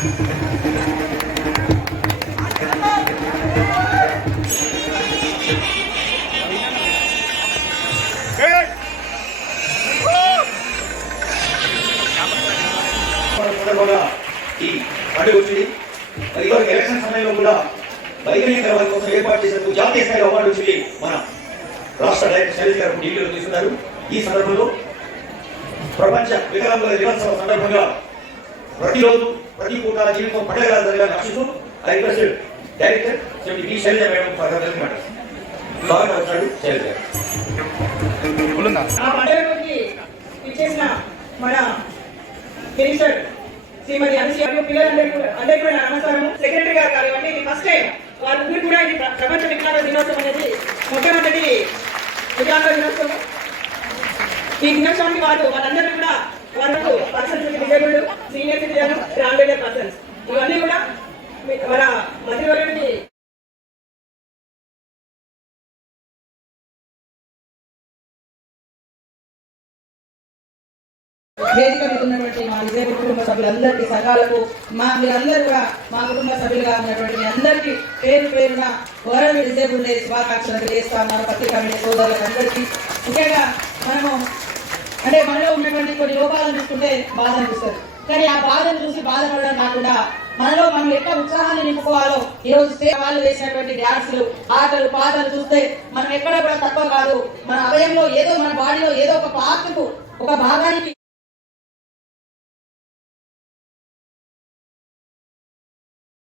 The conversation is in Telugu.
ఈ పండుగ వచ్చింది. మరి ఇవాళ ఎలక్షన్ సమయంలో కూడా వైకల్యం వారి కోసం ఏర్పాటు చేసినందుకు జాతీయ స్థాయి అవార్డు వచ్చి మన రాష్ట్ర డైరెక్టర్ శైలజ గారు ఢిల్లీలో తీసుకున్నారు. ఈ సందర్భంలో ప్రపంచ వికలాంగుల దినోత్సవం సందర్భంగా ప్రతిరోజు ప్రతి పూట జీవితం పండుగ జరగాలని ఆశిస్తూ I request director Shrimati B Shailaja madam స్వాగతం వచ్చాడు. శైలజ మన మినిస్టర్ శ్రీమతి అనుశ్రీ పిల్లలందరికీ కూడా నమస్కారం. సెక్రటరీ గారు కానివ్వండి, ఇది ఫస్ట్ టైం వారి ఊరికి కూడా ఇది ప్రపంచ వికలాంగుల దినోత్సవం అనేది మొట్టమొదటి వికలాంగుల దినోత్సవం. ఈ దినోత్సవానికి వాళ్ళందరూ కూడా వాళ్ళకు persons disabled, senior citizen, transgender persons ఇవన్నీ కూడా మన మంత్రివర్యుడికి వేదిక మీద ఉన్నటువంటి మా డిజేబుల్ కుటుంబ సభ్యులందరికీ సంఘాలకు మీరందరూ కూడా మా కుటుంబ సభ్యులుగా ఉన్నటువంటి మీ అందరికీ పేరు పేరున వరల్డ్ డిజేబుల్ డే శుభాకాంక్షలు తెలియజేస్తా ఉన్నారు. పత్రికా మీడియా సోదరులకు అందరికీ ముఖ్యంగా మనలో ఉన్నటువంటి కొన్ని లోపాలను చూస్తుంటే బాధ అనిపిస్తుంది. కానీ ఆ బాధను చూసి బాధపడడం కాకుండా మనలో మనం ఎట్లా ఉత్సాహాన్ని నింపుకోవాలో ఈ రోజు వాళ్ళు వేసినటువంటి డ్యాన్సులు, ఆటలు, పాటలు చూస్తే మనం ఎక్కడ కూడా తక్కువ కాదు. మన అవయంలో ఏదో మన బాడీలో ఏదో ఒక పార్ట్కు, ఒక భాగానికి